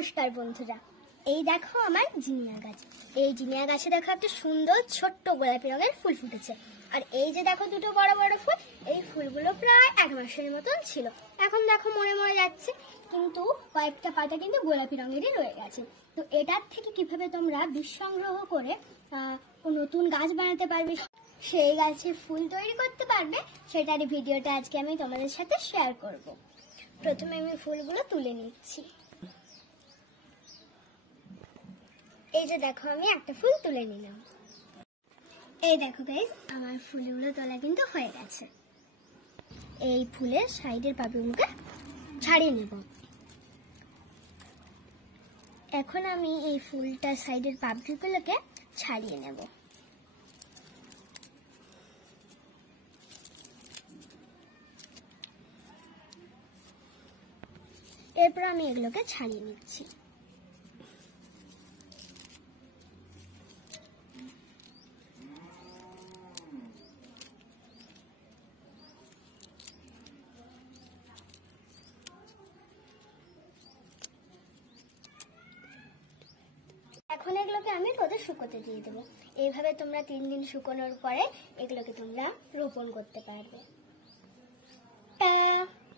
নমস্কার বন্ধুরা, এই দেখো আমার জিনিয়া গাছ। এই জিনিয়া গাছে দেখো একটা সুন্দর ছোট্ট গোলাপি রঙের ফুল ফুটেছে। আর এই যে দেখো দুটো বড় বড় ফুল, এই ফুলগুলো প্রায় 1 মাসের মতন ছিল, এখন দেখো মরে মরে যাচ্ছে, কিন্তু কয়েকটা পাতা কিন্তু গোলাপি রঙেরই রয়ে গেছে। তো এটার থেকে কিভাবে তোমরা বীজ সংগ্রহ করে নতুন গাছ বানাতে পারবে, সেই গাছে ফুল তৈরি করতে পারবে, সেটারই ভিডিওটা আজকে আমি তোমাদের সাথে শেয়ার করব। প্রথমে আমি ফুলগুলো তুলে নিচ্ছি। এই যে দেখো আমি একটা ফুল তুলে নিলাম। এই দেখো গাইস, আমার ফুলগুলো তোলা কিন্তু হয়ে গেছে। এই ফুলের সাইডের পাপড়িগুলোকে ছাড়িয়ে নেব। এখন আমি এই ফুলটার সাইডের পাপড়িগুলোকে ছাড়িয়ে নেব। এরপর আমি এগুলোকে ছাড়িয়ে নিচ্ছি। এখন এগুলোকে আমি রোদে শুকোতে দিয়ে দেবো। এইভাবে তোমরা 3 দিন শুকোনোর পরে এগুলোকে তোমরা রোপণ করতে পারবে।